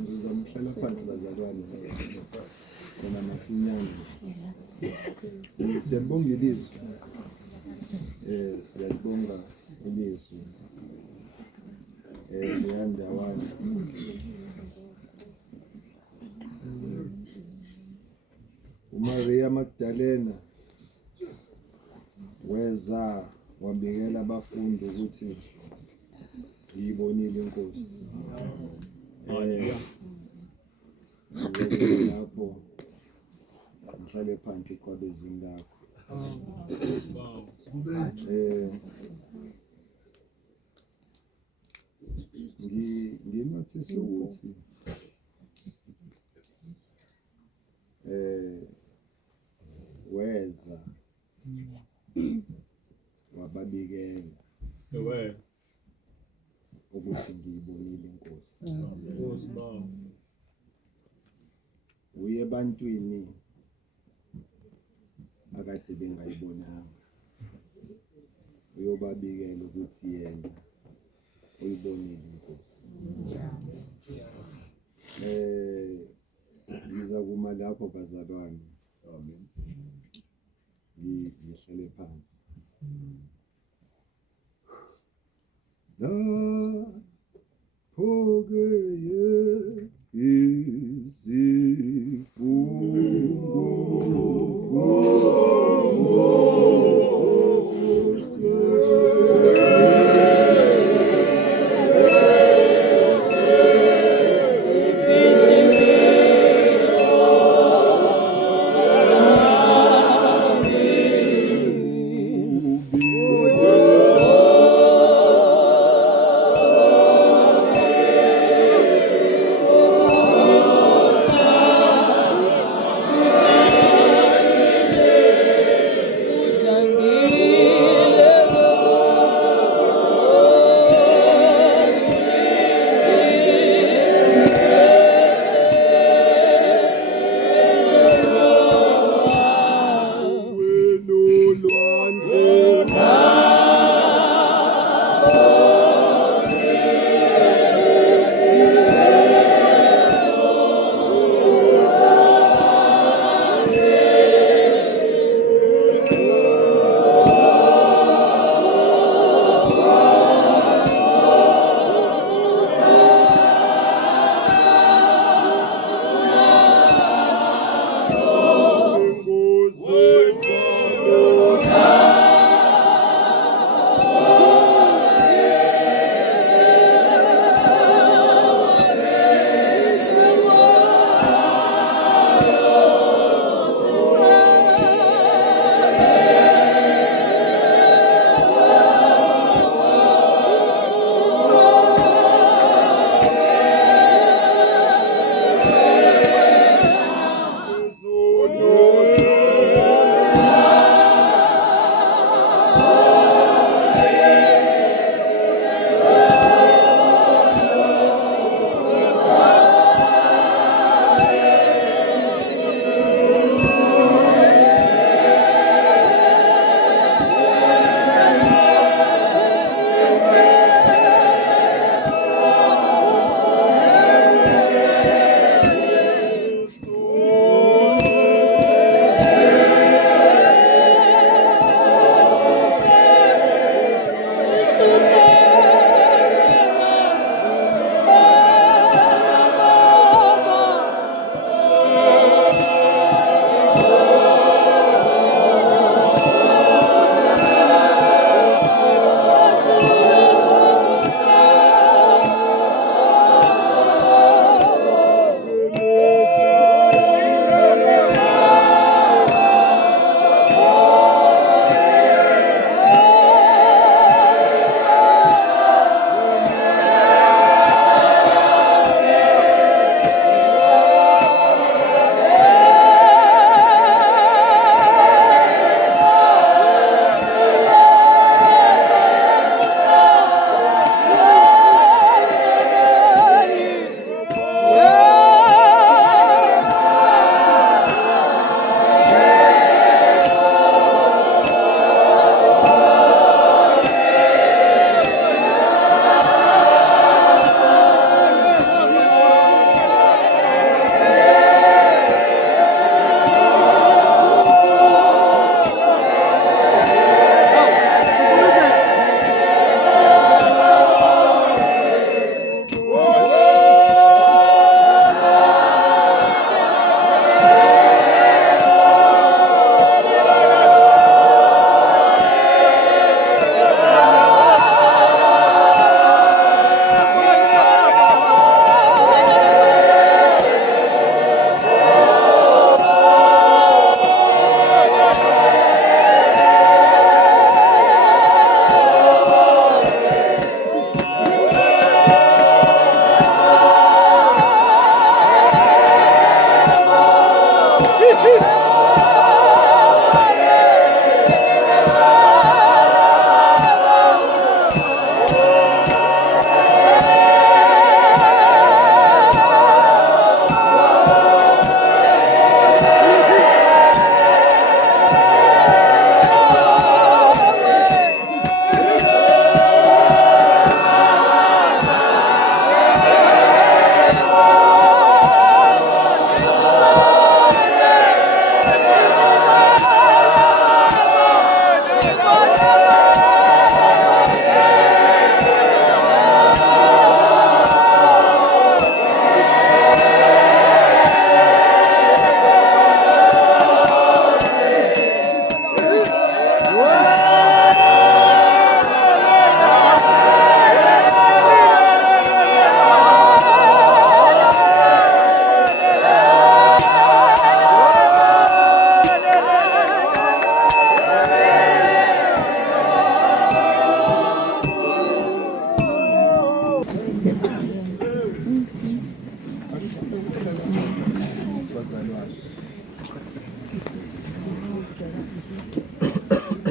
Ngizamhlela phansi bazalwane kona masinyane. Siyabonga ilizwi. Siyabonga ilizwi. Leyandawana. uMaria Magdalena weza wabikela abafundi ukuthi yibonile inkosi. Lapho ngihlale phansi kwabezweni lakho. Nginothisa ukuthi weza wababikela ukuthi ngiyibonile inkosi. Uye ebantwini akade bengayibonanga, uyobabikela ukuthi yena uyibonile inkosi. Ngiza kuma lapho bazalwane. Amen. Ngihlale phansi. Pogeye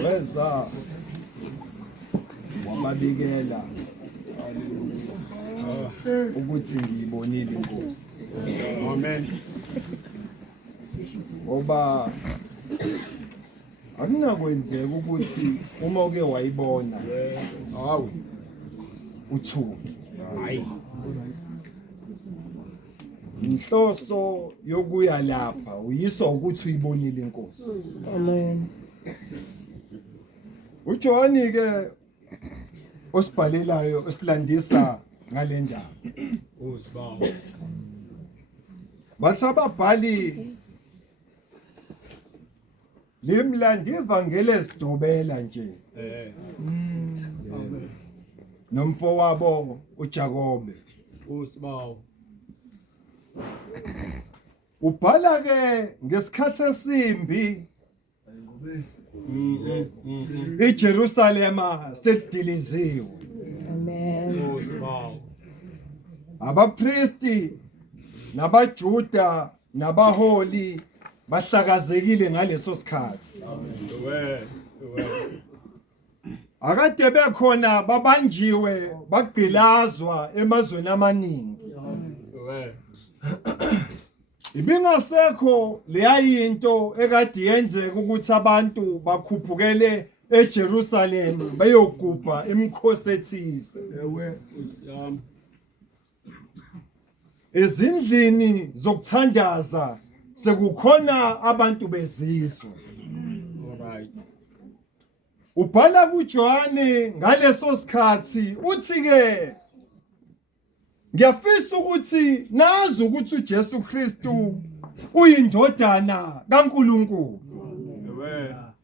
weza wababikela ukuthi ngiyibonile inkosi. Amen. Ngoba akunakwenzeka ukuthi uma uke wayibona Hawu. uthuke. Hayi. Inhloso yokuya lapha uyiswa ukuthi uyibonile inkosi. Amen. uJohn ke osibhalelayo esilandisa ngale ndaba. Usibawo. Bathi ababhali limlandi ivangeli esidobela nje nomfowabo uJakobe. Usibawo. Ubhala ke ngesikhathi esimbi iJerusalema selidiliziwe. Amen. Usibawo. Abapristi nabaJuda nabaholi bahlakazekile ngaleso sikhathi. Ewe. Akade bekhona babanjiwe bagqilazwa emazweni amaningi. Ewe. Ibingasekho leyayinto ekade yenzeka ukuthi abantu bakhuphukele eJerusalem bayogubha imikhosi ethize. Ewe. Usiyami. Ezindlini zokuthandaza sekukhona abantu bezizwe. Alright. Ubhala kuJohane ngaleso sikhathi uthi ke ngiyafisa ukuthi nazi ukuthi uJesu Kristu uyindodana kaNkulunkulu.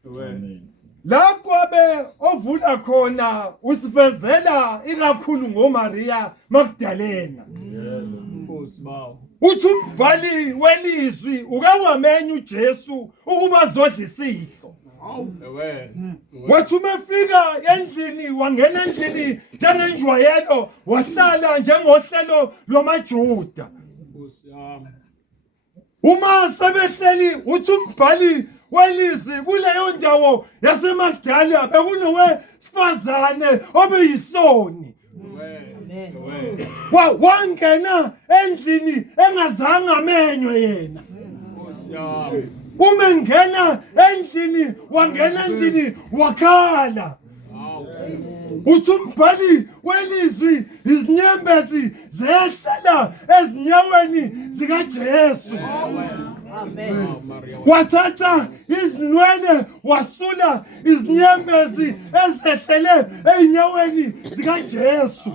Ewe. Lapho abe ovula khona usifezela ikakhulu ngoMaria Magdalena. Usibawo. Uthi umbhali welizwi uke wamenya uJesu ukuba azodla isidlo. Ewe. Wathi umefika endlini wangena endlini njengenjwayelo wahlala njengohlelo lwamaJuda. Usiyami. Uma sebehleli uthi umbhali welizwi kuleyo ndawo yaseMagdala bekunowesifazane obeyisoni. Ewe. Wangena endlini engazange amenywe yena. Usiyami. Uma ngena endlini wangena endlini wakhala. Hawu. Uthi umbhali welizwi izinyembezi zehlela ezinyaweni zikaJesu. Amen. Maria. Wathatha izinwele wasula izinyembezi ezehlele einyaweni zikaJesu.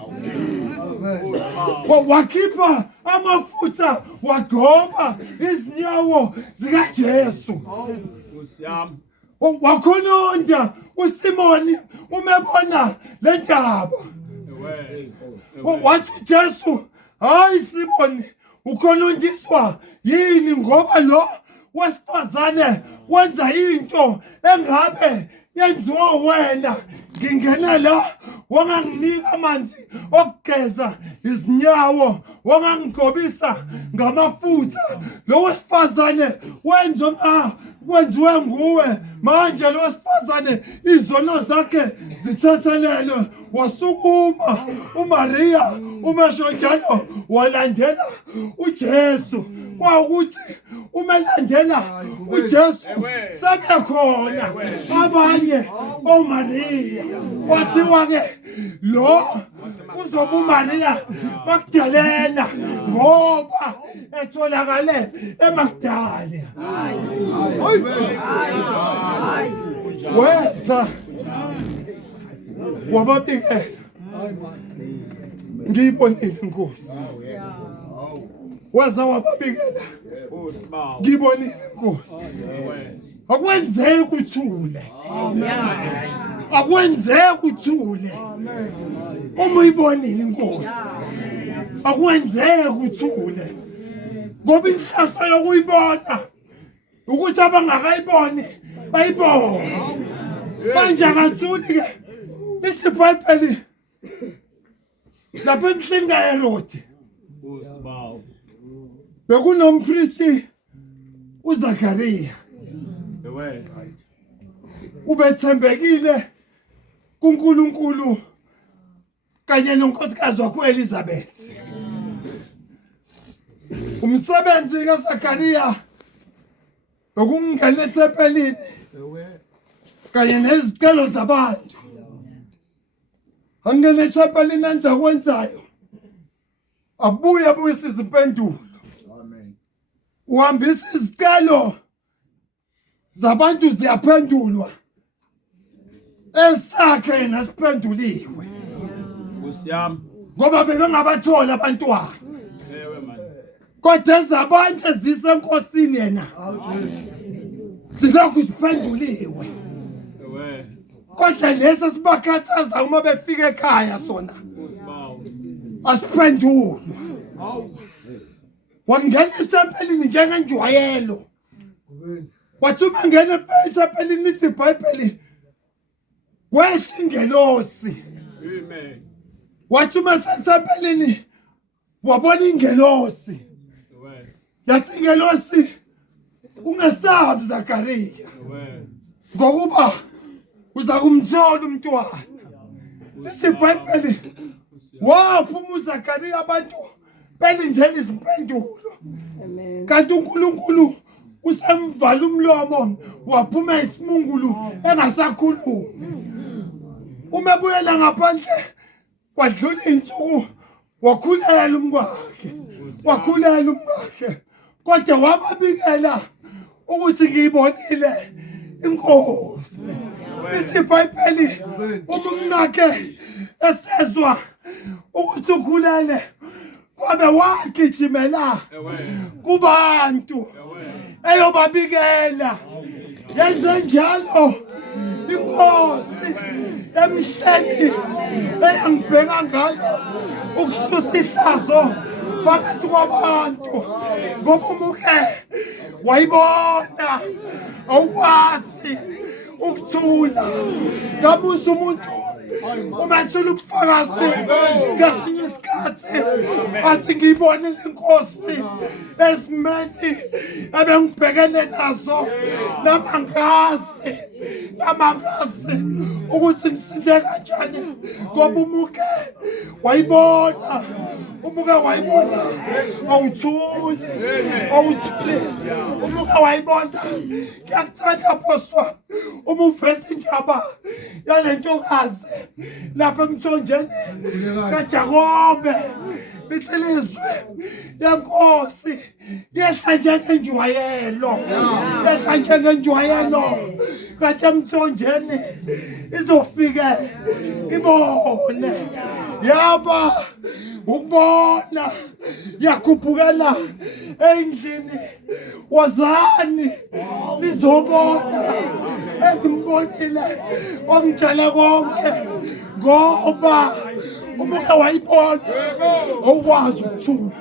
Usibawo. Wakhipha amafutha wagcoba izinyawo zikaJesu. Usiyami. Wakhononda uSimoni umebona le ndaba. Ewe. Wathi uJesu, hayi Simoni, ukhonondiswa yini ngoba lo wesifazane wenza into engabe yenziwa wena? Ngingena la wanganginika amanzi okugeza izinyawo, wangangigcobisa ngamafutha. Lo wesifazane kwenziwe nguwe. Manje lo wesifazane izono zakhe zithethelelwe. Wasukuma uMaria umeshonjalo walandela uJesu. Kwawukuthi umelandela uJesu sebekhona abanye oMaria. Kwathiwa ke lo uzoba uMaria Magdalena ngoba etholakale eMagdala. Weza wababikela ngiyibonile inkosi. Weza wababikela Usibawo. ngiyibonile inkosi. Ewe. Akwenzeki uthule. Akwenzeki uthule. Uma uyibonile inkosi akwenzeki uthule. Ngoba inhloso yokuyibona ukuthi abangakayiboni bayibone. Manje akathuli ke lithi iBhayibheli lapha emhleni kaHerodi Usibawo. bekunompristi uZakhariya. Ewe. ubethembekile kuNkulunkulu kanye nonkosikazi wakho Elizabeth. Umsebenzi kaZakaria bekungena ethempelini kanye nezicelo zabantu. Angena ethempelini enza kwenzayo. Abuye abuyise izimpendulo. Amen. Uhambisa izicelo zabantu ziyaphendulwa. Esakhe yena siphenduliwe. Nkosi yami. Ngoba bebengabathola abantwana. Ewe man. Kodwa ezabantu ezisenkosini yena zilokhu ziphenduliwe. Ewe. Kodwa lesi sibakhathaza uma befika ekhaya sona Nkosi bawo. asiphendulwa. Wangena esempelini njengenjwayelo. Wathi uma ngena esempelini lithi iBhayibheli kwehla ingelosi. Amen. Wathi uma sesempelini wabona ingelosi. Ewe. Yathi ingelosi ungesabi Zakaria Ewe. ngokuba uza kumthola umntwana. Lithi iBhayibheli waphuma uZakaria abantu belindele izimpendulo. Amen. Kanti uNkulunkulu usemvala umlomo waphuma isimungulu engasakhulumi. Uma ebuyela ngaphandle kwadlula insuku wakhulela umkwakhe. Wakhulela umkwakhe. Kodwa wababikela ukuthi ngiyibonile inkosi. Lithi iBhayibheli umkakhe esezwa ukuthi ukhulele kwabe wagijimela Ewe. kubantu eyobabikela. Yenze njalo inkosi emhleni eyangibheka ngayo ukususa ihlazo phakathi kwabantu. Ngoba umuke wayibona awukwazi ukuthula. Ngamusa umuntu umethula ubufakazi ngesinye isikhathi athi ngiyibonile inkosi esimeni ebengibhekene nazo namangazi ukuthi ngisinde kanjani. Ngoba umuke wayibona awuthuli umuke wayibona. Ngiyakuthanda phoswa uma uvesa indaba yale ntokazi lapha emthonjeni kaJakobe. Lithi ilizwi lenkosi yehla njengenjwayelo. Yehla njengenjwayelo kanti emthonjeni izofike ibone. Yaba ukubona yakhuphukela endlini. Wazani lizobona engibonile ongitshela konke ngoba umuke wayibona awukwazi ukuthula.